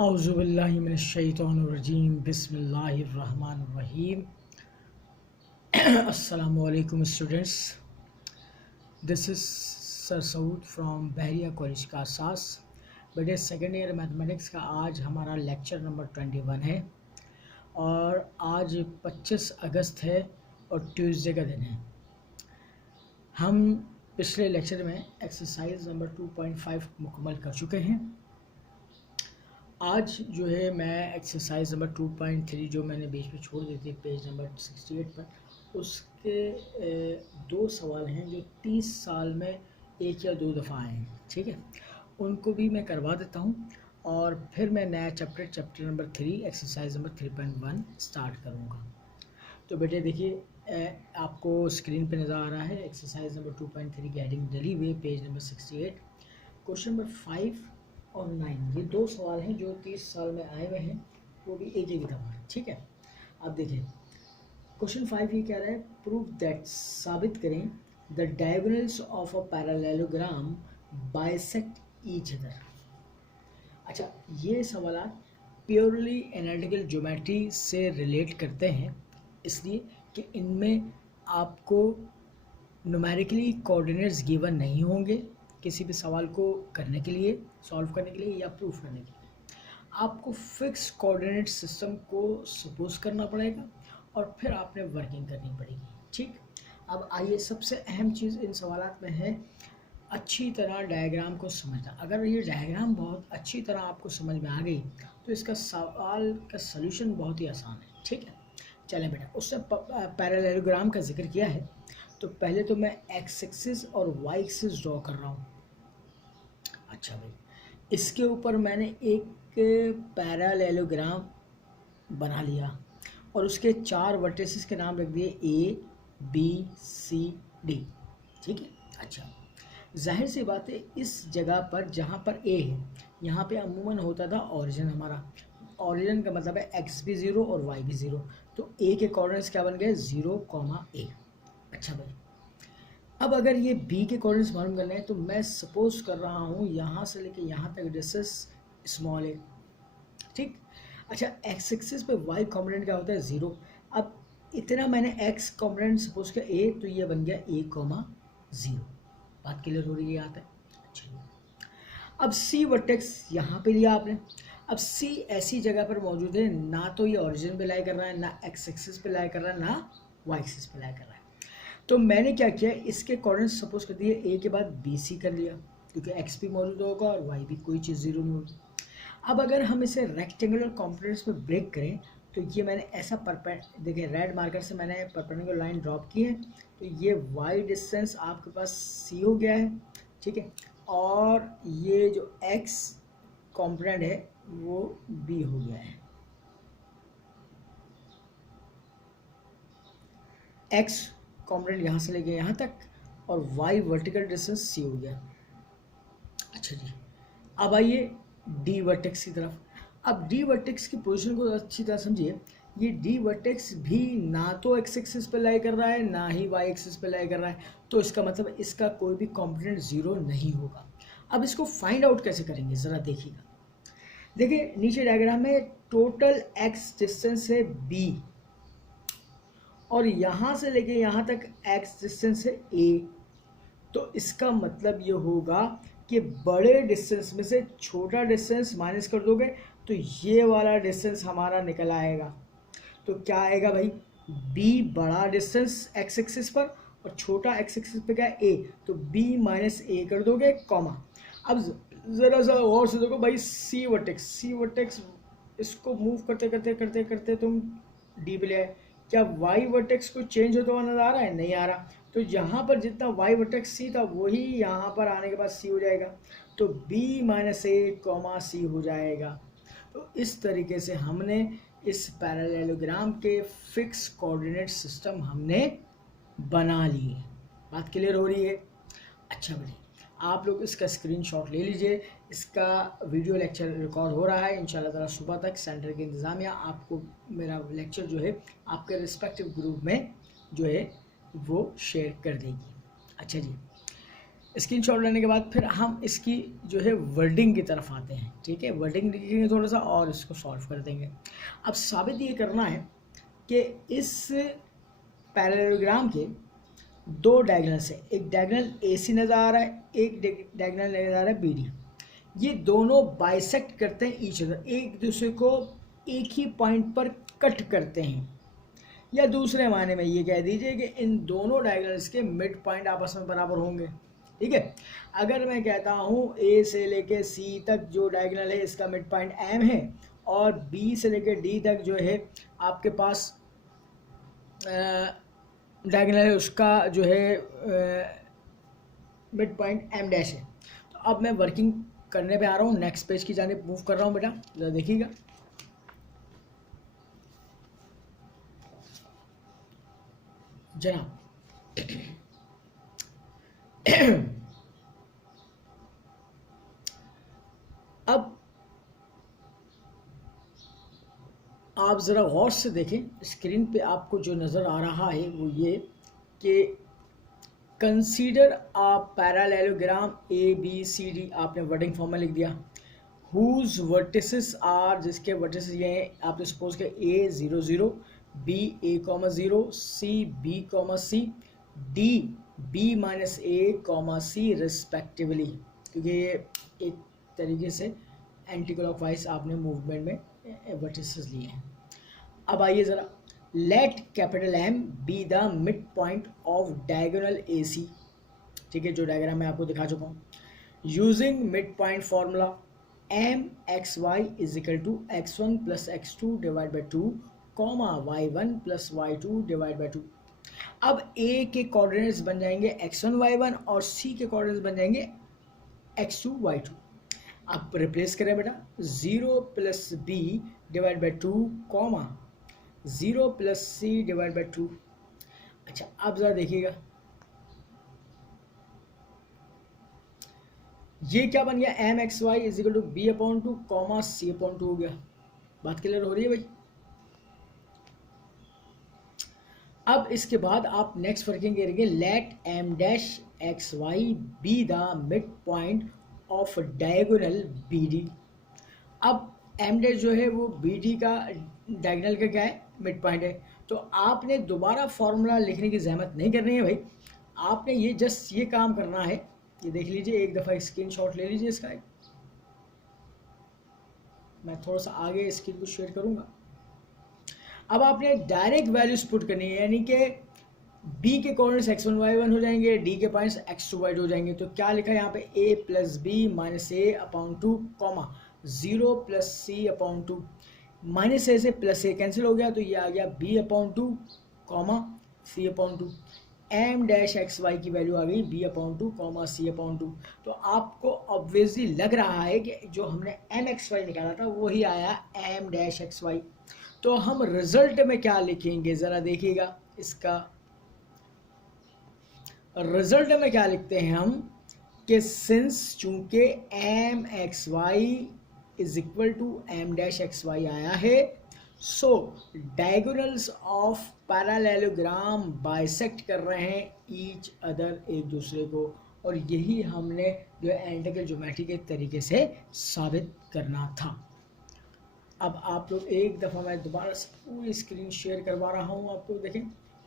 औज़ुबिल्लाहिमिनश्शैतानिर्रजीम बिस्मिल्लाहिर्रहमानिर्रहीम। अस्सलामुअलैकुम students, this is sir Saud from Bahria college Karsaz. बेटे सेकेंड ईयर मैथमेटिक्स का आज हमारा लेक्चर नंबर 21 है और आज 25 अगस्त है और ट्यूसडे का दिन है। हम पिछले लेक्चर में एक्सरसाइज नंबर 2.5 मुकम्मल कर चुके हैं। आज जो है मैं एक्सरसाइज नंबर 2.3 जो मैंने बीच में छोड़ दी थी पेज नंबर 68 पर, उसके दो सवाल हैं जो 30 साल में एक या दो दफ़ा आए हैं। ठीक है, उनको भी मैं करवा देता हूँ और फिर मैं नया chapter number 3 exercise number 3.1 start करूँगा। तो बेटे देखिए, आपको स्क्रीन पे नज़र आ रहा है एक्सरसाइज नंबर 2.3 की हेडिंग डली हुई पेज नंबर 68। क्वेश्चन नंबर 5 और 9 ये दो सवाल हैं जो 30 साल में आए हुए हैं, वो भी एक ही दफ़ा। ठीक है, अब देखिए क्वेश्चन 5 ये कह रहा है प्रूव दैट, साबित करें the diagonals of a parallelogram bisect each other. अच्छा, ये सवाल प्योरली एनालिटिकल ज्योमेट्री से रिलेट करते हैं, इसलिए कि इनमें आपको न्यूमेरिकली कोऑर्डिनेट्स गिवन नहीं होंगे किसी भी सवाल को करने के लिए, सॉल्व करने के लिए या प्रूफ करने के लिए। आपको फिक्स कोऑर्डिनेट सिस्टम को सपोज करना पड़ेगा और फिर आपने वर्किंग करनी पड़ेगी। ठीक, अब आइए, सबसे अहम चीज़ इन सवालात में है अच्छी तरह डायग्राम को समझना। अगर ये डायग्राम बहुत अच्छी तरह आपको समझ में आ गई तो इसका सवाल का सलूशन बहुत ही आसान है। ठीक है, चलें बेटा, उससे पैरेललोग्राम का जिक्र किया है तो पहले तो मैं एक्स एक्सिस और वाई एक्सिस ड्रॉ कर रहा हूँ। अच्छा भाई, इसके ऊपर मैंने एक पैरेललोग्राम बना लिया और उसके 4 वर्टिसेस के नाम रख दिए ए बी सी डी। ठीक है, अच्छा, जाहिर सी बात है इस जगह पर जहाँ पर ए है यहाँ पे अमूमन होता था ओरिजिन। हमारा ओरिजिन का मतलब है एक्स भी 0 और वाई भी 0, तो ए के कोऑर्डिनेट्स क्या बन गए 0, ए। अच्छा भाई, अब अगर ये बी के कोऑर्डिनेट्स मालूम करने हैं तो मैं सपोज कर रहा हूँ यहाँ से लेके यहाँ तक डिस्टेंस स्मॉल है। ठीक, अच्छा, एक्स एक्सिस पे वाई कॉम्पोनेंट क्या होता है 0। अब इतना मैंने एक्स कॉम्पोनेंट सपोज किया ए, तो ये बन गया ए, 0। बात क्लियर हो रही है यहाँ तक? अच्छा, अब सी वर्टेक्स यहाँ पे लिया आपने। अब सी ऐसी जगह पर मौजूद है, ना तो ये ओरिजिन पे लाई कर रहा है, ना एक्स एक्सिस पे लाई कर रहा है, ना वाई एक्सिस पे लाई कर रहा है। तो मैंने क्या किया, इसके कोऑर्डिनेट्स सपोज कर दिए ए के बाद बी सी कर लिया, क्योंकि एक्स भी मौजूद होगा और वाई भी, कोई चीज़ 0 नहीं होगी। अब अगर हम इसे रेक्टेंगुलर कॉम्पोनेंट्स में ब्रेक करें तो ये मैंने ऐसा देखिए रेड मार्कर से मैंने परपेंडिकुलर लाइन ड्रॉप की है, तो ये वाई डिस्टेंस आपके पास सी हो गया है। ठीक है, और ये जो एक्स कॉम्पोनेंट है वो बी हो गया है। एक्स कॉम्पोनेंट यहाँ से लेके यहाँ तक और वाई वर्टिकल डिस्टेंस सी हो गया। अच्छा जी, अब आइए डी वर्टेक्स की तरफ। अब डी वर्टेक्स की पोजीशन को अच्छी तरह समझिए। ये डी वर्टेक्स भी ना तो एक्स एक्सिस पे लाई कर रहा है, ना ही वाई एक्सिस पे लाई कर रहा है, तो इसका मतलब इसका कोई भी कॉम्पोनेंट 0 नहीं होगा। अब इसको फाइंड आउट कैसे करेंगे ज़रा देखिएगा। देखिए नीचे डायग्राम में टोटल एक्स डिस्टेंस है बी और यहाँ से लेके यहाँ तक एक्स डिस्टेंस है ए, तो इसका मतलब ये होगा कि बड़े डिस्टेंस में से छोटा डिस्टेंस माइनस कर दोगे तो ये वाला डिस्टेंस हमारा निकल आएगा। तो क्या आएगा भाई, b बड़ा डिस्टेंस एक्स एक्सिस पर और छोटा एक्स एक्सिस पे क्या है a, तो b माइनस ए कर दोगे, कॉमा। अब ज़रा सा और से देखो भाई, सी वर्टेक्स इसको मूव करते करते करते करते तुम डी पे ले आए। क्या वाई वर्टेक्स को चेंज होता हुआ नजर आ रहा है? नहीं आ रहा। तो यहाँ पर जितना वाई वर्टेक्स सी था वही यहाँ पर आने के बाद सी हो जाएगा, तो b माइनस ए कॉमा सी हो जाएगा। तो इस तरीके से हमने इस पैरेललोग्राम के फिक्स कोऑर्डिनेट सिस्टम हमने बना लिए। बात क्लियर हो रही है? अच्छा बेटे, आप लोग इसका स्क्रीनशॉट ले लीजिए। इसका वीडियो लेक्चर रिकॉर्ड हो रहा है, इंशाल्लाह ताला सुबह तक सेंटर की इंतज़ामिया आपको मेरा लेक्चर जो है आपके रिस्पेक्टिव ग्रुप में जो है वो शेयर कर देगी। अच्छा जी, स्क्रीनशॉट लेने के बाद फिर हम इसकी जो है वर्डिंग की तरफ आते हैं, ठीक है। वर्डिंग लिखेंगे थोड़ा सा और इसको सॉल्व कर देंगे। अब साबित ये करना है कि इस पैरेललोग्राम के दो डायगोनल से, एक डायगोनल AC नज़र आ रहा है, एक डायगोनल नज़र आ रहा है BD। ये दोनों बाइसेक्ट करते हैं ईच अदर, एक दूसरे को एक ही पॉइंट पर कट करते हैं, या दूसरे मायने में ये कह दीजिए कि इन दोनों डायगोनल्स के मिड पॉइंट आपस में बराबर होंगे, ठीक है। अगर मैं कहता हूँ A से लेके C तक जो डायगोनल है इसका मिड पॉइंट M है, और B से लेके D तक जो है आपके पास डायगोनल है उसका जो है मिड पॉइंट M डैश है। तो अब मैं वर्किंग करने पे आ रहा हूँ, नेक्स्ट पेज की जानिब मूव कर रहा हूँ बेटा, जरा देखिएगा। जनाब अब आप ज़रा गौर से देखें, स्क्रीन पे आपको जो नज़र आ रहा है वो ये कि कंसीडर आ पैरेललोग्राम ABCD, आपने वर्डिंग फॉर्म में लिख दिया। हुज वर्टिसेस आर, जिसके वर्टिसेस ये हैं, आपने सपोज किया A 0 0, B A 0, C B C, D B -A C respectively, क्योंकि ये एक तरीके से एंटी क्लॉकवाइज आपने मूवमेंट में वर्टिसेस लिए हैं। अब आइए ज़रा, let capital M B the mid point of diagonal AC, ठीक है, जो डायग्राम मैं आपको दिखा चुका हूँ। Using mid point formula MXY is equal to x1 plus x2 divide by 2, y1 plus y2 divide by 2। अब A के कोऑर्डिनेट्स बन जाएंगे x1 y1 और C के कोऑर्डिनेट्स बन जाएंगे x2 y2। अब रिप्लेस करें बेटा, 0 plus B divide by 2, 0 plus C divide by 2। अच्छा, अब ज़रा देखिएगा, ये क्या बन गया, MXY is equal to B/2, C/2 हो गया। बात क्लियर हो रही है भाई। अब इसके बाद आप नेक्स्ट वर्किंग करेंगे, let M dash XY be the mid point of diagonal BD। अब M डैश जो है वो BD का डायगोनल का क्या है, मिड पॉइंट है। तो आपने दोबारा फॉर्मूला लिखने की जहमत नहीं करनी है भाई, आपने ये जस्ट ये काम करना है। ये देख लीजिए, एक दफ़ा स्क्रीनशॉट ले लीजिए इसका। मैं थोड़ा सा आगे स्क्रीन को शेयर करूँगा। अब आपने डायरेक्ट वैल्यूज पुट करनी है, यानी कि B के कोऑर्डिनेट्स x1 y1 हो जाएंगे, D के पॉइंट्स x2 y2 हो जाएंगे। तो क्या लिखा है यहाँ पे, A plus B minus A/2, 0 plus C/2। Minus A से प्लस A कैंसिल हो गया, तो ये आ गया B/2, C/2। M dash XY की वैल्यू आ गई B/2, C/2। तो आपको ऑब्वियसली लग रहा है कि जो हमने MXY निकाला था वही आया M डैश XY। तो हम रिजल्ट में क्या लिखेंगे, ज़रा देखिएगा। इसका रिजल्ट में क्या लिखते हैं हम, कि सिंस चूंकि MXY is equal to M dash XY आया है, so diagonals of parallelogram bisect कर रहे हैं ईच अदर, एक दूसरे को। और यही हमने जो एनालिटिकल ज्योमेट्री के तरीके से साबित करना था। अब आप लोग एक दफ़ा, मैं दोबारा से पूरी स्क्रीन शेयर करवा रहा हूँ आपको, देखें।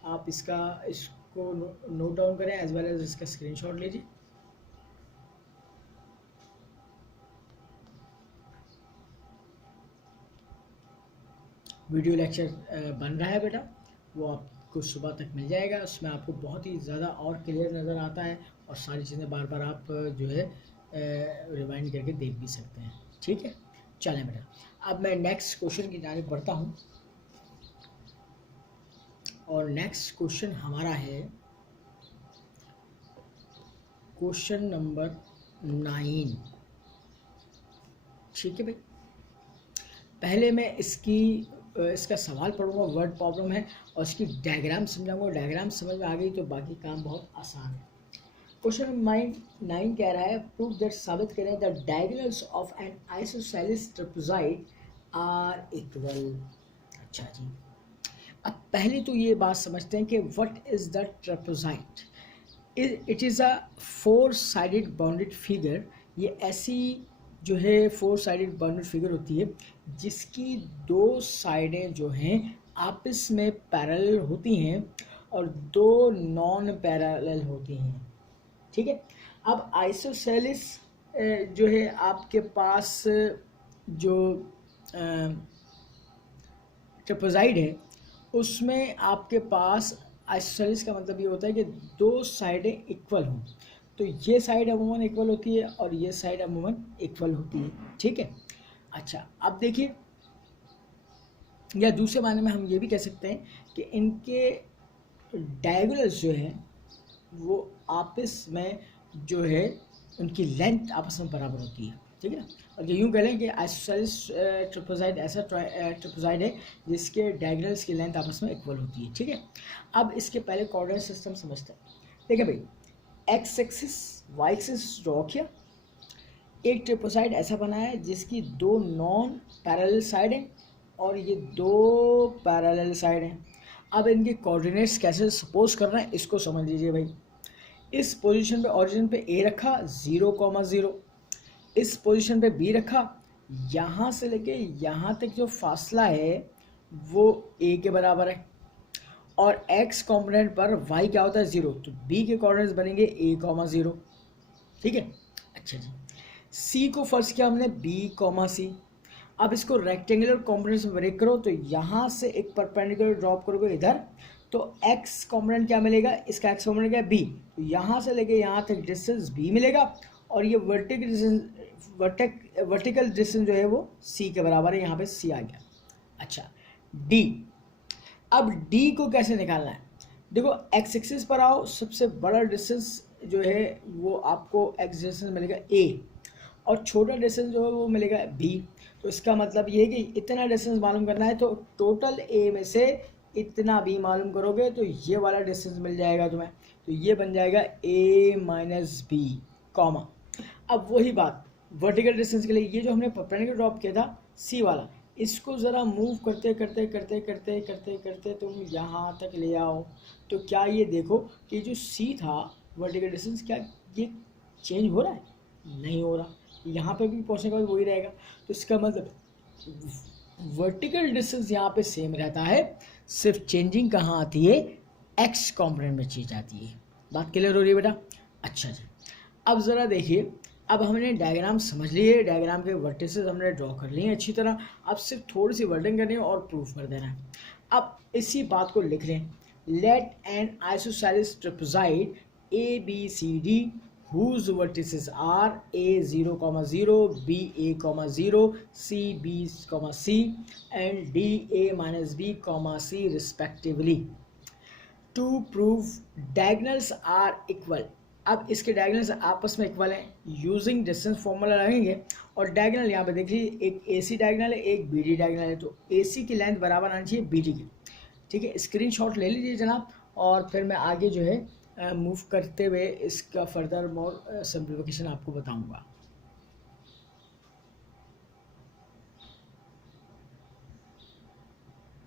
आप इसको नोट डाउन करें, एज वेल एज इसका स्क्रीनशॉट लीजिए। वीडियो लेक्चर बन रहा है बेटा, वो आपको सुबह तक मिल जाएगा। उसमें आपको बहुत ही ज़्यादा और क्लियर नज़र आता है, और सारी चीज़ें बार बार आप जो है रिवाइंड करके देख भी सकते हैं, ठीक है। चलें बेटा, अब मैं नेक्स्ट क्वेश्चन की जानिब बढ़ता हूँ, और नेक्स्ट क्वेश्चन हमारा है क्वेश्चन नंबर 9, ठीक है भाई। पहले मैं इसका सवाल पढ़ूंगा, वर्ड प्रॉब्लम है, और इसकी डायग्राम समझाऊंगा। डायग्राम समझ में आ गई तो बाकी काम बहुत आसान है। क्वेश्चन नंबर 9 कह रहा है, प्रूव दैट, साबित करें, the diagonals of an isosceles trapezoid are equal. अच्छा जी, अब पहले तो ये बात समझते हैं कि what is the trapezoid. It is a four sided bounded figure. ये ऐसी जो है फोर साइडेड बाउंडेड फिगर होती है जिसकी दो साइडें जो हैं आपस में पैरेलल होती हैं और दो नॉन पैरेलल होती हैं। ठीक है। अब आइसोसेलिस जो है आपके पास जो ट्रिपोजाइड है उसमें आपके पास आइसोसेलिस का मतलब ये होता है कि दो साइडें इक्वल हों। तो ये साइड अमूमन इक्वल होती है और ये साइड अमूमन इक्वल होती है। ठीक है। अच्छा, अब देखिए, या दूसरे मायने में हम ये भी कह सकते हैं कि इनके डायगोनल्स जो है वो आपस में जो है उनकी लेंथ आपस में बराबर होती है। ठीक है ना। और यूँ कह लें कि आइसोसेलिस ट्रिपोजाइड ऐसा ट्रिपोजाइड है जिसके डायगोनल्स की लेंथ आपस में इक्वल होती है। ठीक है। अब इसके पहले कोऑर्डिनेट सिस्टम समझते हैं। देखिए भाई, x axis y axis draw किया, एक ट्रिपोसाइड ऐसा बना है जिसकी दो नॉन पैरेलल साइड हैं और ये दो पैरेलल साइड हैं। अब इनके कोऑर्डिनेट्स कैसे सपोज कर रहे हैं इसको समझ लीजिए भाई। इस पोजीशन पे ओरिजिन पे ए रखा 0,0, इस पोजीशन पे बी रखा, यहाँ से लेके यहाँ तक जो फासला है वो ए के बराबर है और x कॉम्पोनेंट पर y क्या होता है 0, तो b के कोऑर्डिनेट्स बनेंगे a,0। ठीक है। अच्छा जी, c को फर्स्ट किया हमने b,c। अब इसको रेक्टेंगुलर कॉम्पोनेंट्स में ब्रेक करो तो यहाँ से एक परपेंडिकुलर ड्रॉप करोगे इधर, तो x कॉम्पोनेंट क्या मिलेगा, इसका x कॉम्पोनेंट क्या है b, तो यहाँ से लेके यहाँ तक डिस्टेंस b मिलेगा और ये वर्टिकल डिस्टेंस जो है वो c के बराबर है। यहाँ पे c आ गया। अच्छा, d, अब d को कैसे निकालना है। देखो, x एक्सिस पर आओ, सबसे बड़ा डिस्टेंस जो है वो आपको x डिस्टेंस मिलेगा a और छोटा डिस्टेंस जो है वो मिलेगा b। तो इसका मतलब ये है कि इतना डिस्टेंस मालूम करना है तो टोटल a में से इतना b मालूम करोगे तो ये वाला डिस्टेंस मिल जाएगा तुम्हें। तो ये बन जाएगा a माइनस बी कॉमा। अब वही बात वर्टिकल डिस्टेंस के लिए, ये जो हमने परपेंडिकुलर ड्रॉप किया था c वाला, इसको ज़रा मूव करते करते करते करते करते करते तुम यहाँ तक ले आओ तो क्या ये देखो कि जो c था वर्टिकल डिस्टेंस, क्या ये चेंज हो रहा है? नहीं हो रहा। यहाँ पे भी पहुँचने के बाद वही रहेगा। तो इसका मतलब वर्टिकल डिस्टेंस यहाँ पे सेम रहता है, सिर्फ चेंजिंग कहाँ आती है, x कॉम्पोनेंट में चेंज आती है। बात क्लियर हो रही है बेटा? अच्छा जी, अब ज़रा देखिए, अब हमने डायग्राम समझ लिए, डायग्राम के वर्टिसेस हमने ड्रॉ कर लिए अच्छी तरह। अब सिर्फ थोड़ी सी वर्डिंग करनी है और प्रूफ कर देना है। अब इसी बात को लिख लें, let an isosceles trapezoid ABCD whose vertices are A 0,0, B A,0, C B, C and D A minus B, C respectively to prove diagonals are equal। अब इसके डायगोनल्स आपस में इक्वल हैं, यूजिंग डिस्टेंस फॉर्मूला लगेंगे और diagonal यहाँ पे देखिए, एक AC डायगोनल है, एक BD डायगोनल है, तो AC की लेंथ बराबर आनी चाहिए BD की। ठीक है, स्क्रीनशॉट ले लीजिए जनाब और फिर मैं आगे जो है मूव करते हुए इसका फर्दर मोर सिंप्लीफिकेशन आपको बताऊंगा।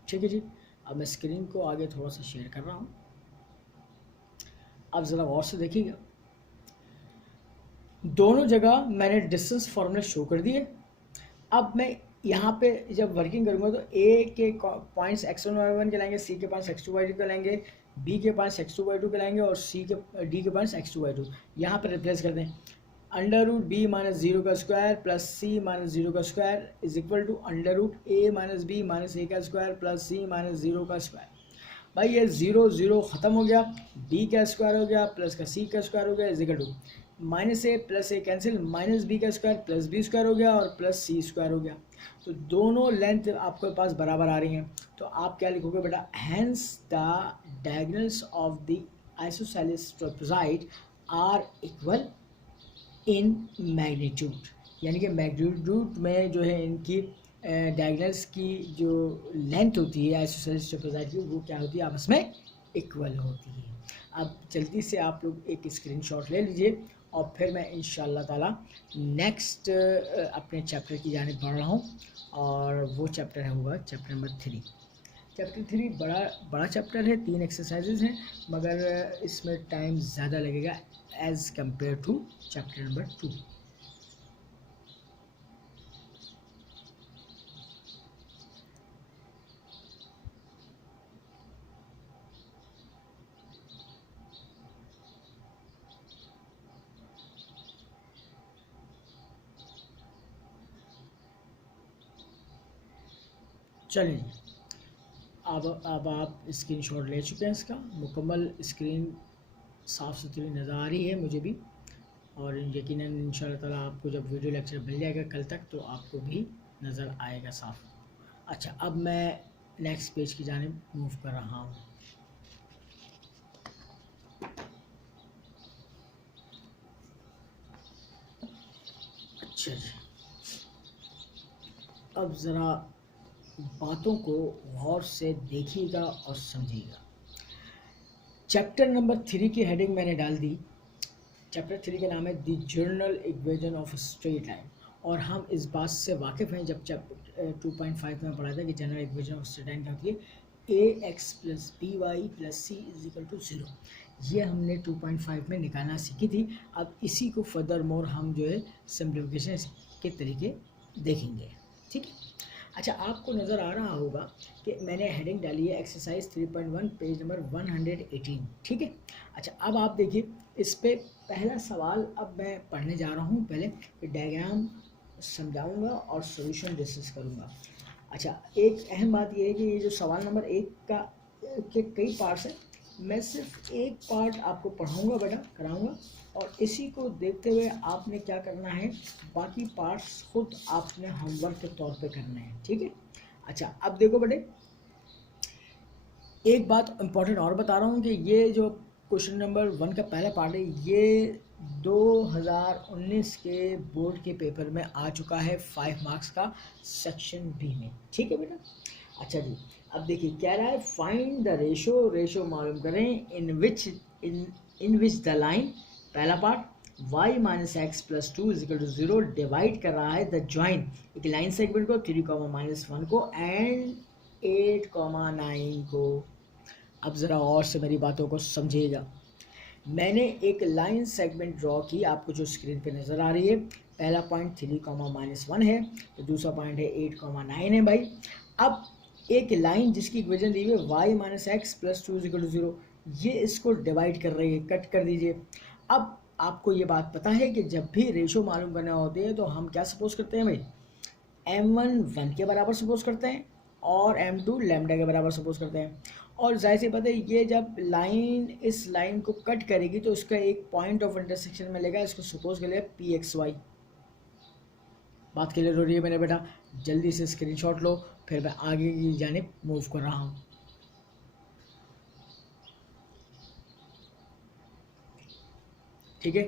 ठीक है जी, अब मैं स्क्रीन को आगे थोड़ा सा शेयर कर रहा हूँ, अब ज़रा गौर से देखिएगा। दोनों जगह मैंने डिस्टेंस फॉर्मूला शो कर दिए। अब मैं यहाँ पे जब वर्किंग करूँगा तो A के पॉइंट्स x1 y1 के लाएंगे, C के पॉइंट्स x2 y2 के लाएंगे, B के पॉइंट्स x2 y2 के लाएंगे और D के पॉइंट्स x2 y2 यहाँ पर रिप्लेस कर दें। √b माइनस 0 का स्क्वायर प्लस c माइनस 0 का square is equal to √a minus b minus a का स्क्वायर प्लस c माइनस 0 का स्क्वायर। भाई ये 0 0 ख़त्म हो गया, b का स्क्वायर हो गया प्लस का c का स्क्वायर हो गया is equal to minus a plus a cancel, minus b का स्क्वायर प्लस बी स्क्वायर हो गया और प्लस सी स्क्वायर हो गया। तो दोनों लेंथ आपके पास बराबर आ रही हैं। तो आप क्या लिखोगे बेटा, hence the diagonals of the isosceles trapezoid are equal in magnitude, यानी कि मैग्नीट्यूड में जो है इनकी डायगोनल्स की जो लेंथ होती है आइसोसेलेस ट्रापेजॉइड की, वो क्या होती है, आपस में इक्वल होती है। अब जल्दी से आप लोग एक स्क्रीनशॉट ले लीजिए और फिर मैं इंशाल्लाह ताला नेक्स्ट अपने चैप्टर की जानिब बढ़ रहा हूँ और वो चैप्टर है होगा चैप्टर नंबर 3। चैप्टर 3 बड़ा चैप्टर है, 3 एक्सरसाइजेज हैं, मगर इसमें टाइम ज़्यादा लगेगा as compare to chapter number 2। चलिए, अब आप स्क्रीनशॉट ले चुके हैं, इसका मुकम्मल स्क्रीन साफ़ सुथरी नज़र आ रही है मुझे भी, और यकीनन इंशाल्लाह ताला आपको जब वीडियो लेक्चर मिल जाएगा कल तक तो आपको भी नज़र आएगा साफ। अच्छा, अब मैं नेक्स्ट पेज की जानिब मूव कर रहा हूँ। अच्छा जी, अब ज़रा बातों को गौर से देखिएगा और समझिएगा। चैप्टर नंबर 3 की हेडिंग मैंने डाल दी। चैप्टर 3 का नाम है the general equation of straight line, और हम इस बात से वाकिफ़ हैं जब चैप्टर 2.5 में पढ़ा था कि general equation of straight line क्या होती है, ax + by + c = 0। ये हमने 2.5 में निकालना सीखी थी। अब इसी को फर्दर मोर हम जो है सिंप्लीफिकेशन के तरीके देखेंगे, ठीक है। अच्छा, आपको नज़र आ रहा होगा कि मैंने हेडिंग डाली है एक्सरसाइज 3.1 पेज नंबर 118, ठीक है। अच्छा, अब आप देखिए इस पे पहला सवाल अब मैं पढ़ने जा रहा हूँ। पहले डायग्राम समझाऊंगा और सॉल्यूशन डिस्कस करूँगा। अच्छा, एक अहम बात यह है कि ये जो सवाल नंबर 1 के कई पार्ट्स हैं, मैं सिर्फ एक पार्ट आपको पढ़ाऊँगा बेटा, कराऊँगा, और इसी को देखते हुए आपने क्या करना है, बाकी पार्ट्स खुद आपने होमवर्क के तौर पे करना है, ठीक है। अच्छा, अब देखो बेटे, एक बात इम्पोर्टेंट और बता रहा हूँ कि ये जो क्वेश्चन नंबर 1 का पहला पार्ट है, ये 2019 के बोर्ड के पेपर में आ चुका है 5 मार्क्स का सेक्शन बी में, ठीक है बेटा। अच्छा जी, अब देखिए क्या रहा है, फाइंड द रेशो मालूम करें इन विच द लाइन, पहला पार्ट y - x + 2 = 0 डिवाइड कर रहा है द जॉइन, एक लाइन सेगमेंट को 3, -1 को एंड 8, 9 को। अब ज़रा और से मेरी बातों को समझिएगा। मैंने एक लाइन सेगमेंट ड्रॉ की, आपको जो स्क्रीन पे नज़र आ रही है। पहला पॉइंट 3, -1 है, तो दूसरा पॉइंट है 8, 9 है भाई। अब एक लाइन जिसकी इक्वेशन दी हुई है y - x + 2 = 0, ये इसको डिवाइड कर रही है, कट कर दीजिए। अब आपको ये बात पता है कि जब भी रेशो मालूम करना होती है तो हम क्या सपोज करते हैं भाई, m1 1 के बराबर सपोज करते हैं और m2 लैम्डा के बराबर सपोज करते हैं। और जाहिर सी बात है, ये जब लाइन इस लाइन को कट करेगी तो इसका एक पॉइंट ऑफ इंटरसेक्शन में लेगा, इसको सपोज कर लिया pxy। बात क्लियर हो रही है मेरे बेटा? जल्दी से स्क्रीनशॉट लो, फिर मैं आगे की जानिब मूव कर रहा हूँ। ठीक है,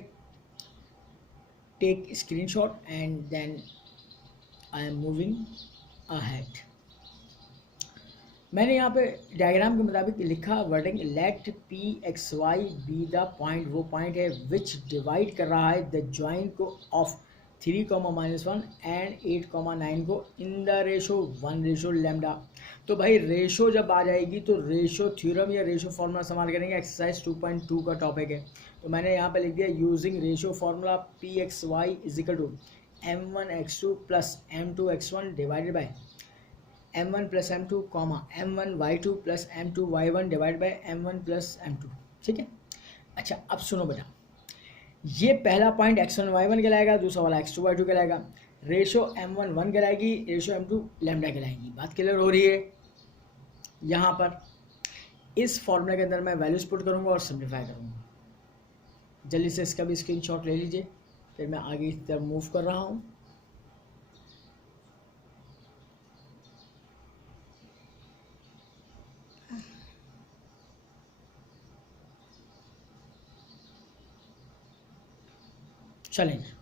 take screenshot and then I am moving ahead. मैंने यहाँ पे डायग्राम के मुताबिक लिखा wording, let pxy be the point, वो पॉइंट है विच डिवाइड कर रहा है द जॉइन को ऑफ 3, -1 एंड 8, 9 को इन द रेशो 1 लैम्डा। तो भाई रेशो जब आ जाएगी तो रेशो थ्योरम या रेशो फार्मूला इस्तेमाल करेंगे। एक्सरसाइज 2.2 का टॉपिक है, तो मैंने यहाँ पे लिख दिया using ratio formula pxy = m1x2 + m2x1 divided by m1 + m2, m1y2 + m2y1 divide by m1 + m2, ठीक है। अच्छा, अब सुनो बेटा, ये पहला पॉइंट x1 y1 कहलाएगा, दूसरा वाला x2 y2 कहलाएगा। रेशो m1 1 कहलाएगी, रेशो m2 लैम्डा कहलाएगी। बात क्लियर हो रही है? यहाँ पर इस फॉर्मूले के अंदर मैं वैल्यूज पुट करूँगा और सिंप्लीफाई करूँगा। जल्दी से इसका भी स्क्रीनशॉट ले लीजिए, फिर मैं आगे की तरफ मूव कर रहा हूँ। चलेंगे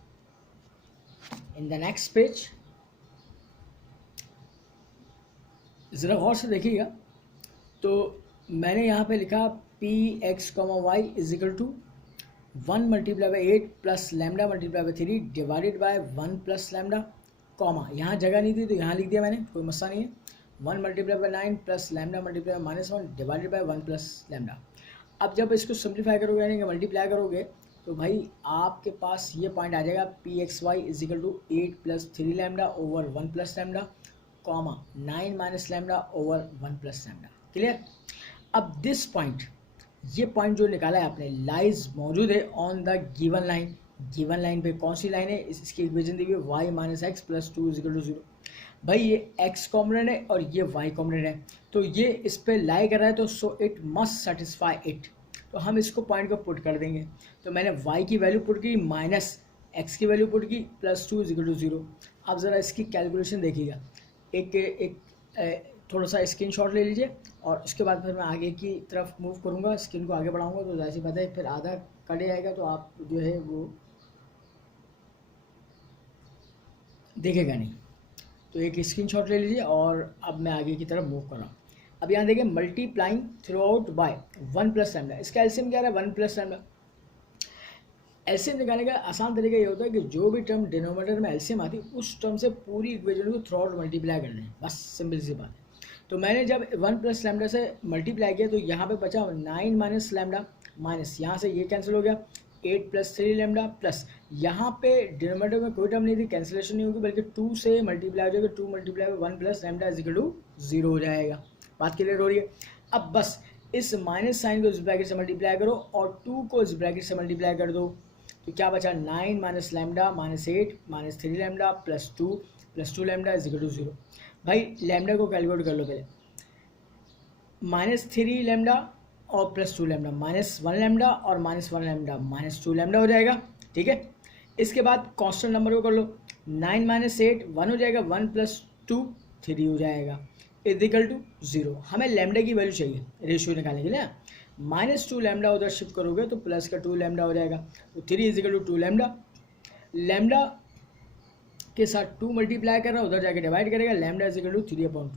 इन द नेक्स्ट पेज, ज़रा गौर से देखिएगा। तो मैंने यहाँ पे लिखा px, y = 1 × 8 + lambda × 3 divided by 1 + lambda, comma, यहाँ जगह नहीं थी तो यहाँ लिख दिया मैंने, कोई मसला नहीं है। 1 multiply by 9 plus lambda multiply by -1 divided by 1 plus lambda. अब जब इसको सिंप्लीफाई करोगे यानी कि मल्टीप्लाई करोगे तो भाई आपके पास ये पॉइंट आ जाएगा p x y is equal to 8 plus 3 lambda over 1 plus lambda comma 9 minus lambda over 1 plus lambda. Clear. अब दिस पॉइंट, ये पॉइंट जो निकाला है आपने, लाइज मौजूद है on the given line. Given line पे कौन सी लाइन है, इसकी इक्वेशन दी हुई है y minus x plus 2 is equal to 0। भाई ये x कॉम्पोनेंट है और ये y कॉम्पोनेंट है, तो ये इस पे लाई कर रहा है, तो so it must satisfy it. तो हम इसको पॉइंट को पुट कर देंगे। तो मैंने y की वैल्यू पुट की माइनस x की वैल्यू पुट की प्लस 2 इज इक्वल टू 0। अब ज़रा इसकी कैलकुलेशन देखिएगा। एक थोड़ा सा स्क्रीनशॉट ले लीजिए और उसके बाद फिर मैं आगे की तरफ मूव करूँगा, स्क्रीन को आगे बढ़ाऊँगा, तो जाहिर सी बात है फिर आधा कट जाएगा तो आप जो है वो देखेगा नहीं। तो एक स्क्रीनशॉट ले लीजिए और अब मैं आगे की तरफ मूव कर रहा हूँ। अब यहाँ देखिए multiplying through out by 1 plus lambda, इसका एलसीएम क्या रहा है 1 प्लस लैम्डा। एलसीएम निकालने का आसान तरीका ये होता है कि जो भी टर्म डिनोमिनेटर में एलसीएम आती है उस टर्म से पूरी इक्वेशन को थ्रू आउट मल्टीप्लाई कर लें, बस सिंपल सी बात है। तो मैंने जब 1 प्लस लैम्डा से मल्टीप्लाई किया तो यहाँ पे बचा 9 माइनस लैम्डा, माइनस यहाँ से ये कैंसिल हो गया 8 प्लस 3 लैम्डा, प्लस यहाँ पे डिनोमिनेटर में कोई टर्म नहीं थी, कैंसिलेशन नहीं होगी, बल्कि 2 से मल्टीप्लाई हो जाएगा, 2 multiply 1 plus lambda is equal to 0 हो जाएगा। बात क्लियर हो रही है। अब बस इस माइनस साइन को इस ब्रैकेट से मल्टीप्लाई करो और 2 को इस ब्रैकेट से मल्टीप्लाई कर दो, तो क्या बचा 9 minus lambda minus 8 minus 3 lambda plus 2 lambda is equal to 0। भाई लैम्डा को कैलकुलेट कर लो पहले, -3 लैम्डा और प्लस 2 लैम्डा, -1 लैम्डा और -1 लैम्डा, -2 लैम्डा हो जाएगा। ठीक है। इसके बाद कांस्टेंट नंबर को कर लो, 9 माइनस 8 1 हो जाएगा, 1 प्लस 2 3 हो जाएगा इज इक्वल टू 0। हमें लैम्डा की वैल्यू चाहिए रेशियो निकालने के लिए। -2 लैम्डा उधर शिफ्ट करोगे तो प्लस का 2 लैम्डा हो जाएगा, तो 3 is equal to 2 lambda. Lambda के साथ 2 मल्टीप्लाई कर रहा है, उधर जाके डिवाइड करेगा, लैम्डा इज इक्वल टू 3/2।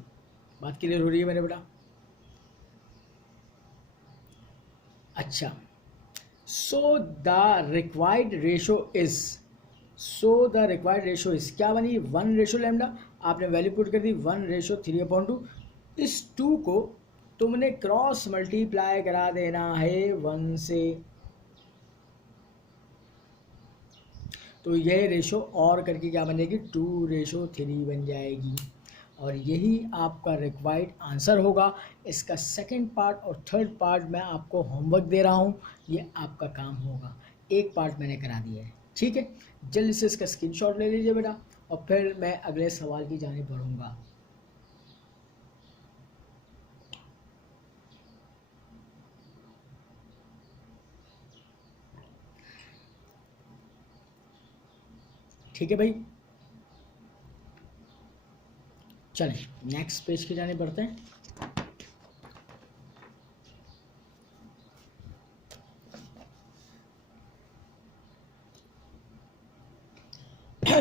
बात क्लियर हो रही है मेरे बेटा। अच्छा, so the required ratio is क्या बनी 1 रेशो लैम्डा, आपने वैल्यू पुट कर दी 1 रेशो 3/2। इस 2 को तुमने क्रॉस मल्टीप्लाई करा देना है 1 से, तो यह रेशो और करके क्या बन जाएगी 2:3 बन जाएगी। और यही आपका रिक्वायर्ड आंसर होगा। इसका सेकंड पार्ट और थर्ड पार्ट मैं आपको होमवर्क दे रहा हूँ, ये आपका काम होगा। एक पार्ट मैंने करा दिया है, ठीक है। जल्दी से इसका स्क्रीनशॉट ले लीजिए बेटा और फिर मैं अगले सवाल की जानिब बढ़ूँगा। ठीक है भाई, चलें नेक्स्ट पेज की जाने बढ़ते हैं।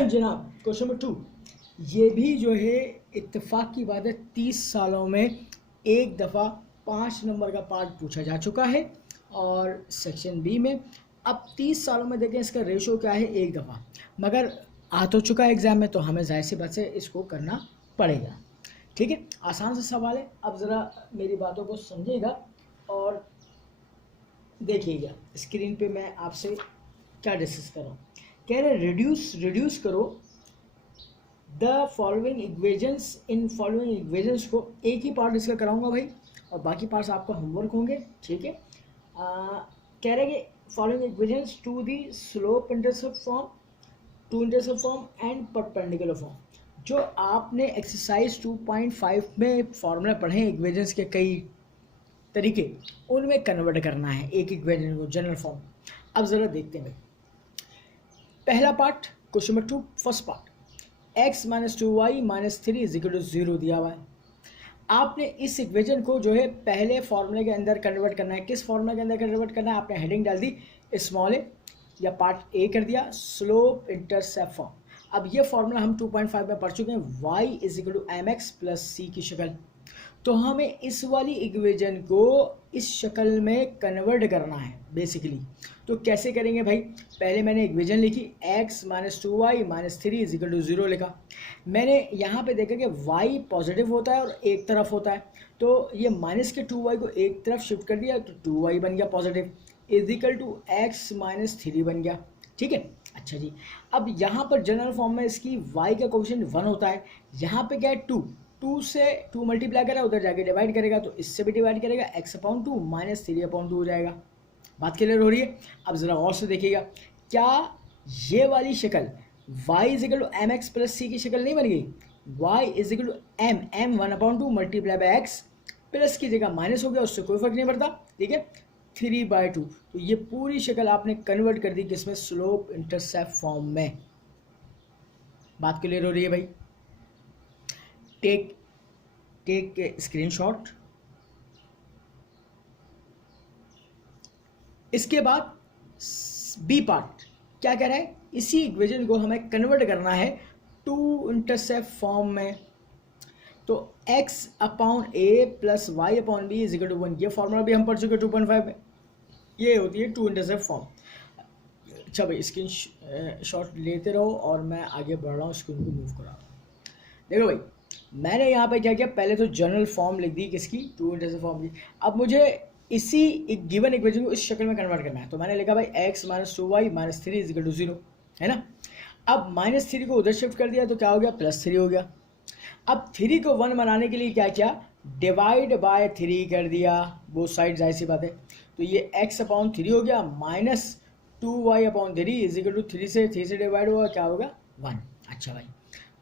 जनाब क्वेश्चन नंबर 2, ये भी जो है इत्तेफाक की बात है 30 सालों में एक दफ़ा 5 नंबर का पार्ट पूछा जा चुका है और सेक्शन बी में अब 30 सालों में देखें इसका रेशो क्या है एक दफ़ा, मगर आ तो चुका है एग्ज़ाम में तो हमें जाहिर सी बात से इसको करना पड़ेगा। ठीक है, आसान सा सवाल है। अब ज़रा मेरी बातों को समझिएगा और देखिएगा स्क्रीन पे मैं आपसे क्या डिस्कस कर रहा हूँ। कह रहे रिड्यूस करो the following equations, in following equations को एक ही पार्ट इसका कराऊंगा भाई और बाकी पार्ट्स आपका होमवर्क होंगे। ठीक है, कह रहे कि following equations to the slope intercept form, to intercept form and perpendicular form. जो आपने एक्सरसाइज 2.5 में फॉर्मूला पढ़े हैं इक्वेशंस के कई तरीके, उनमें कन्वर्ट करना है एक इक्वेशन को जनरल फॉर्म। अब ज़रा देखते हैं भाई, पहला part question number 2 first part, x minus 2y minus 3 is equal to 0 दिया हुआ है। आपने इस इक्वेशन को जो है पहले फॉर्मूले के अंदर कन्वर्ट करना है। किस फॉर्मूले के अंदर कन्वर्ट करना है, आपने हेडिंग डाल दी स्मॉल ए या पार्ट ए कर दिया स्लोप इंटरसेप्ट फॉर्म। अब ये फॉर्मूला हम 2.5 में पढ़ चुके हैं, y is equal to mx plus c की शक्ल। तो हमें इस वाली इक्वेशन को इस शक्ल में कन्वर्ट करना है बेसिकली। तो कैसे करेंगे भाई, पहले मैंने इक्वेशन लिखी x minus 2y minus 3 is equal to 0 लिखा। मैंने यहाँ पे देखा कि y पॉजिटिव होता है और एक तरफ होता है, तो ये माइनस के 2y को एक तरफ शिफ्ट कर दिया तो 2y बन गया positive, is equal to x minus 3 बन गया। ठीक है, अच्छा जी। अब यहाँ पर जनरल फॉर्म में इसकी y का कोएफिशिएंट 1 होता है, यहाँ पे क्या है 2 से 2 मल्टीप्लाई करा, उधर जाके डिवाइड करेगा तो इससे भी डिवाइड करेगा, x/2 माइनस 3/2 हो जाएगा। बात क्लियर हो रही है? अब जरा और से देखिएगा, क्या ये वाली शक्ल y is equal to m x plus c की शक्ल नहीं बन गई? y is equal to m 1/2 multiply by x, plus की जगह माइनस हो गया, उससे कोई फर्क नहीं पड़ता। ठीक है, 3/2। तो ये पूरी शक्ल आपने कन्वर्ट कर दी किसमें? स्लोप इंटरसेप्ट फॉर्म में। बात क्लियर हो रही है भाई? Take screenshot. इसके बाद बी पार्ट क्या कह रहा है, इसी इक्वेशन को हमें कन्वर्ट करना है टू इंटरसेप्ट फॉर्म में। तो x/a plus y/b is equal to 1, ये फॉर्मूला भी हम पढ़ चुके 2.5 में। ये होती है टू इंटरसेप्ट फॉर्म। अच्छा भाई, स्क्रीन शॉट लेते रहो और मैं आगे बढ़ रहा हूँ, स्क्रीन को मूव करा रहा हूँ। देखो भाई, मैंने यहाँ पे क्या किया, पहले तो जनरल फॉर्म लिख दी किसकी? टू इंटरसेप्ट फॉर्म की। अब मुझे इसी एक गिवन इक्वेशन को इस शक्ल में कन्वर्ट करना है, तो मैंने लिखा भाई x minus 2y minus 3 is equal to 0, है ना। अब माइनस 3 को उधर शिफ्ट कर दिया तो क्या हो गया? +3 हो गया। अब 3 को 1 बनाने के लिए क्या किया? डिवाइड बाय 3 कर दिया, वो साइड जाहिर सी बात है। तो ये x/3 हो गया, minus 2y/3 is equal to 3 से डिवाइड होगा, क्या होगा? 1। अच्छा भाई,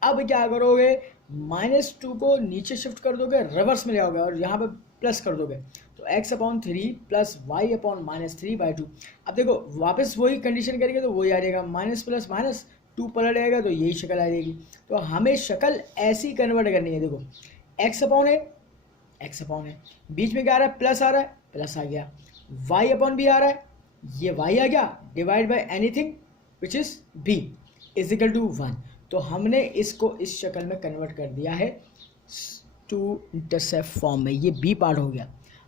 अब क्या करोगे? -2 को नीचे शिफ्ट कर दोगे, रिवर्स में ले आओगे और यहाँ पे प्लस कर दोगे, तो x/3 प्लस y/-3/2। अब देखो वापस वही कंडीशन करेंगे तो वही आ जाएगा, माइनस प्लस माइनस 2 पलट आएगा तो यही शक्ल आ जाएगी। तो हमें शक्ल ऐसी कन्वर्ट करनी है। देखो x/a, बीच में क्या आ रहा है? प्लस आ रहा है, प्लस आ गया। y/b आ रहा है, ये y आ गया, divide by anything which is b is equal to 1। तो हमने इसको इस शक्ल में कन्वर्ट कर दिया है टू इंटरसेप्ट फॉर्म में। ये बी पार्ट हो गया।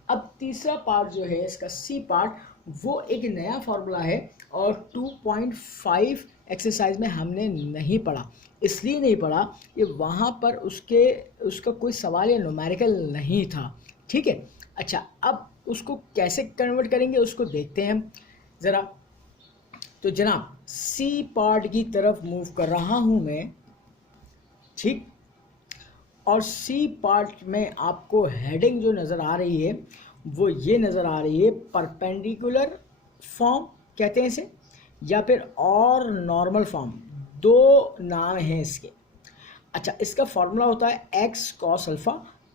अब तीसरा पार्ट जो है इसका सी पार्ट, वो एक नया फॉर्मूला है और 2.5 एक्सरसाइज में हमने नहीं पढ़ा। इसलिए नहीं पढ़ा कि वहाँ पर उसका कोई सवाल या न्यूमेरिकल नहीं था। ठीक है, अच्छा अब उसको कैसे कन्वर्ट करेंगे उसको देखते हैं हम ज़रा। तो जनाब सी पार्ट की तरफ मूव कर रहा हूँ मैं, ठीक। और सी पार्ट में आपको हेडिंग जो नज़र आ रही है वो ये नज़र आ रही है, परपेंडिकुलर फॉर्म कहते हैं इसे, या फिर और नॉर्मल फॉर्म, दो नाम हैं इसके। अच्छा, इसका फॉर्मूला होता है x cos alpha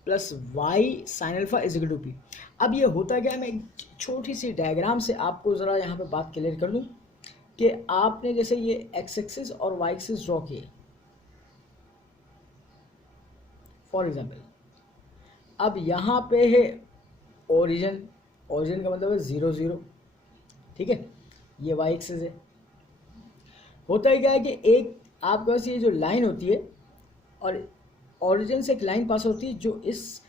plus y sin alpha is equal to p। अब ये होता क्या है, मैं एक छोटी सी डायग्राम से आपको ज़रा यहाँ पे बात क्लियर कर दूँ कि आपने जैसे ये x एक्सिस और y एक्सिस ड्रॉ किए फॉर एग्जाम्पल। अब यहाँ पे है ओरिजिन का मतलब है 0 0, ठीक है। ये y एक्सिस है। होता है क्या है कि एक आपके पास ये जो लाइन होती है और ओरिजिन से एक लाइन पास होती है जो इस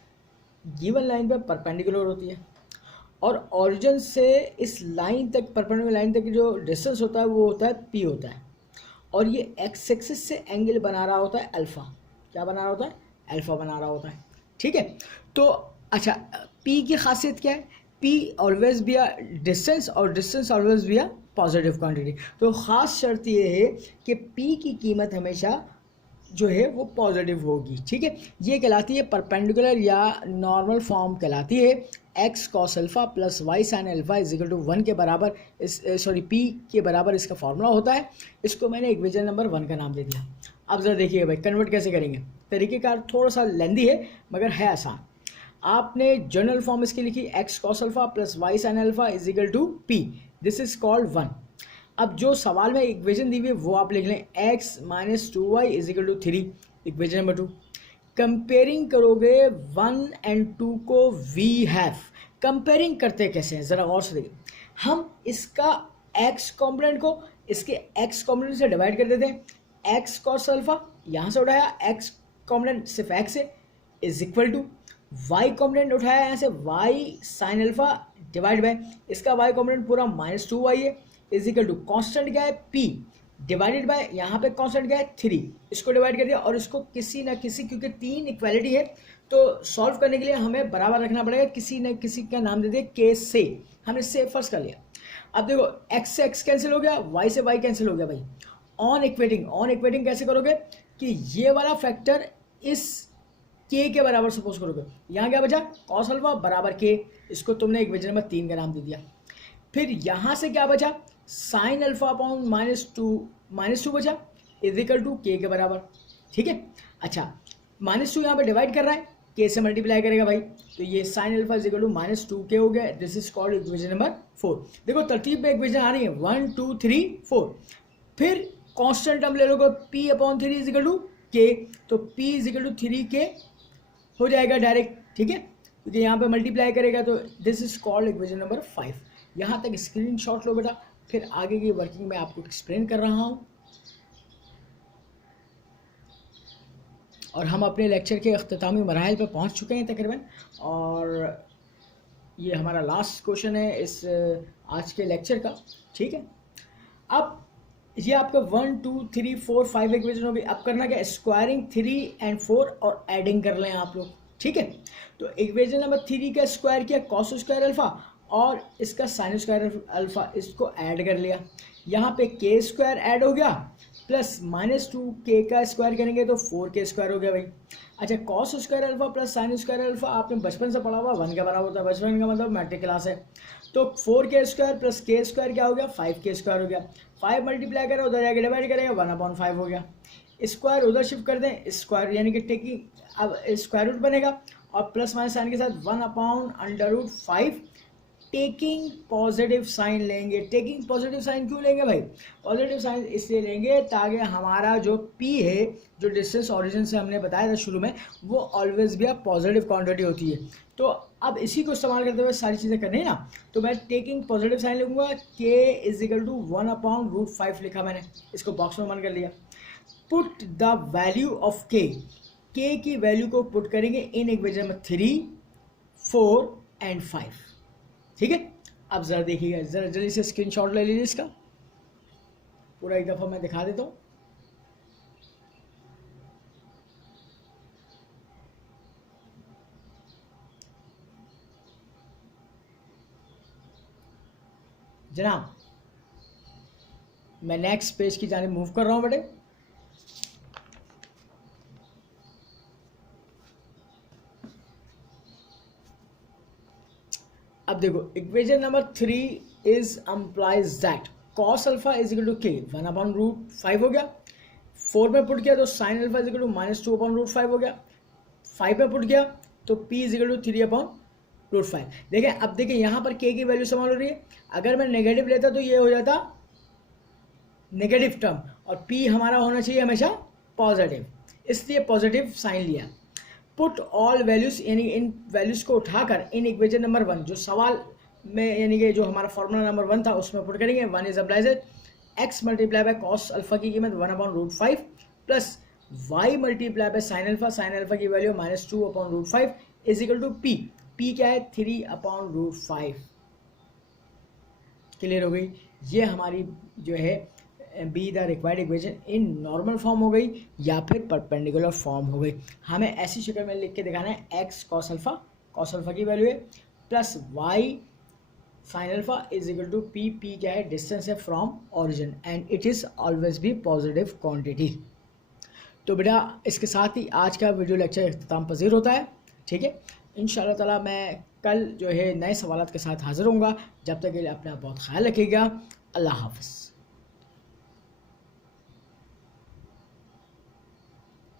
गिवन लाइन पे परपेंडिकुलर होती है, और ओरिजिन से इस लाइन तक, परपेंडिकुलर लाइन तक जो डिस्टेंस होता है वो होता है p होता है, और ये x एक्सिस से एंगल बना रहा होता है अल्फ़ा। क्या बना रहा होता है? अल्फ़ा बना रहा होता है, ठीक है। तो अच्छा, p की खासियत क्या है? p always be a distance और distance always be a positive quantity. तो ख़ास शर्त ये है कि p की कीमत हमेशा जो है वो पॉजिटिव होगी, ठीक है। ये कहलाती है परपेंडिकुलर या नॉर्मल फॉर्म कहलाती है। x cos alpha plus y sin alpha is equal to 1 के बराबर, p के बराबर इसका फॉर्मूला होता है। इसको मैंने इक्वेशन नंबर 1 का नाम दे दिया। अब ज़रा देखिए भाई कन्वर्ट कैसे करेंगे। तरीक़ेकार थोड़ा सा लेंदी है मगर है आसान। आपने जनरल फॉर्म इसकी लिखी x cos alpha plus y sin alpha is equal to p, this is called 1। अब जो सवाल में इक्वेशन दी हुई है वो आप लिख लें, x minus 2y is equal to 3, equation number 2। Comparing करोगे 1 and 2 को वी हैव। कंपेयरिंग करते कैसे हैं ज़रा गौर से देखिए। हम इसका x कॉम्पोनेंट को इसके x कॉम्पोनेंट से डिवाइड कर देते हैं। x cos अल्फ़ा यहाँ से उठाया, x कॉम्पोनेंट सिर्फ x है, is equal to y component उठाया यहाँ से, y sine alpha divide by इसका वाई कॉम्पोनेंट पूरा -2y है, इज इक्वल टू कॉन्स्टेंट क्या है p डिवाइडेड बाय यहाँ पे कॉन्स्टेंट क्या है 3, इसको डिवाइड कर दिया और इसको किसी ना किसी, क्योंकि 3 इक्वालिटी है तो सॉल्व करने के लिए हमें बराबर रखना पड़ेगा, किसी न किसी का नाम दे दिया k से, हमने से फर्स्ट कर लिया। अब देखो x से x कैंसिल हो गया, y से y कैंसिल हो गया भाई। ऑन इक्वेटिंग कैसे करोगे कि ये वाला फैक्टर इस k के बराबर सपोज करोगे, यहाँ क्या बचा cos अल्फा बराबर k, इसको तुमने इक्वेशन नंबर 3 का नाम दे दिया। फिर यहाँ से क्या बचा साइन अल्फा अपॉन -2 बचा इज इक्वल टू k के बराबर, ठीक है। अच्छा -2 यहाँ पे डिवाइड कर रहा है, k से मल्टीप्लाई करेगा भाई, तो ये sine alpha is equal to -2k हो गया। This is called equation number 4। देखो तरतीब पे इक्वेशन आ रही है 1 2 3 4। फिर कांस्टेंट टर्म ले लोगे p upon 3 is equal to k, तो p is equal to 3k हो जाएगा डायरेक्ट, ठीक है, क्योंकि यहाँ पे मल्टीप्लाई करेगा। तो this is called equation number 5। यहाँ तक स्क्रीनशॉट लो बेटा, फिर आगे की वर्किंग में आपको एक्सप्लेन कर रहा हूँ। और हम अपने लेक्चर के अख्तामी मराहल पे पहुँच चुके हैं तकरीबन, और ये हमारा लास्ट क्वेश्चन है इस आज के लेक्चर का, ठीक है। अब ये आपका 1 2 3 4 5 इक्वेशन होगी। अब करना क्या, स्क्वायरिंग 3 और 4 और एडिंग कर लें आप लोग, ठीक है। तो इक्वेशन नंबर 3 का स्क्वायर किया कॉस स्क्वायर अल्फा और इसका साइन स्क्वायर अल्फा, इसको ऐड कर लिया। यहाँ पे के स्क्वायर ऐड हो गया प्लस -2k का स्क्वायर करेंगे तो 4k स्क्वायर हो गया भाई। अच्छा cos square alpha plus sine square alpha आपने बचपन से पढ़ा हुआ 1 के बराबर होता है, बचपन का मतलब मैट्रिक क्लास है। तो 4k square plus k square क्या हो गया 5k स्क्वायर हो गया। 5 मल्टीप्लाई करें उधर जाके डिवाइड करेंगे 1/5 हो गया। स्क्वायर उधर शिफ्ट कर दें, स्क्वायर यानी कि टेकिंग अब स्क्वायर रूट बनेगा और प्लस माइनस साइन के साथ 1/√5 टेकिंग पॉजिटिव साइन लेंगे। टेकिंग पॉजिटिव साइन क्यों लेंगे भाई, पॉजिटिव साइन इसलिए लेंगे ताकि हमारा जो p है, जो डिस्टेंस ओरिजिन से हमने बताया था शुरू में, वो ऑलवेज भी पॉजिटिव क्वांटिटी होती है। तो अब इसी को इस्तेमाल करते हुए सारी चीज़ें करनी है ना, तो मैं टेकिंग पॉजिटिव साइन लिखूंगा k इज इक्वल टू 1/√5 लिखा मैंने, इसको बॉक्स में बंद कर लिया। Put the value of k की वैल्यू को पुट करेंगे इन इक्वेशन में 3 4 एंड 5, ठीक है। अब जरा देखिएगा, जरा जल्दी से स्क्रीनशॉट ले लीजिए इसका, पूरा एक दफ़ा मैं दिखा देता हूँ। जनाब मैं नेक्स्ट पेज की जाने मूव कर रहा हूँ बेटे। अब देखो equation number 3 is implies that cos alpha is equal to k 1/√5 हो गया। 4 में पुट किया तो sine alpha is equal to -2/√5 हो गया। 5 में पुट किया तो p इज इक्वल टू 3/√5। देखें अब देखें यहाँ पर k की वैल्यू समान हो रही है। अगर मैं नेगेटिव लेता तो ये हो जाता नेगेटिव टर्म और p हमारा होना चाहिए हमेशा पॉजिटिव, इसलिए पॉजिटिव साइन लिया। पुट ऑल वैल्यूज यानी इन वैल्यूज को उठाकर इन इक्वेशन नंबर 1 जो सवाल में यानी कि जो हमारा फॉर्मूला नंबर 1 था उसमें पुट करेंगे। 1 is applies x multiply by cos alpha की कीमत 1/√5 plus y multiply by sine alpha की value -2/√5 is equal to p क्या है 3/√5। क्लियर हो गई, ये हमारी जो है be the required equation in normal form हो गई या फिर परपेंडिकुलर फॉर्म हो गई। हमें ऐसी शक्ल में लिख के दिखाना है x कॉस अल्फा की वैल्यू है plus y sine alpha is equal to p क्या है डिस्टेंस है from origin and it is always भी पॉजिटिव क्वांटिटी। तो बेटा इसके साथ ही आज का वीडियो लेक्चर इख्तिताम पजीर होता है, ठीक है। इंशाअल्लाह ताला मैं कल जो है नए सवालात के साथ हाजिर होऊंगा। जब तक के लिए अपना बहुत ख्याल रखिएगा। अल्लाह हाफ़िज़।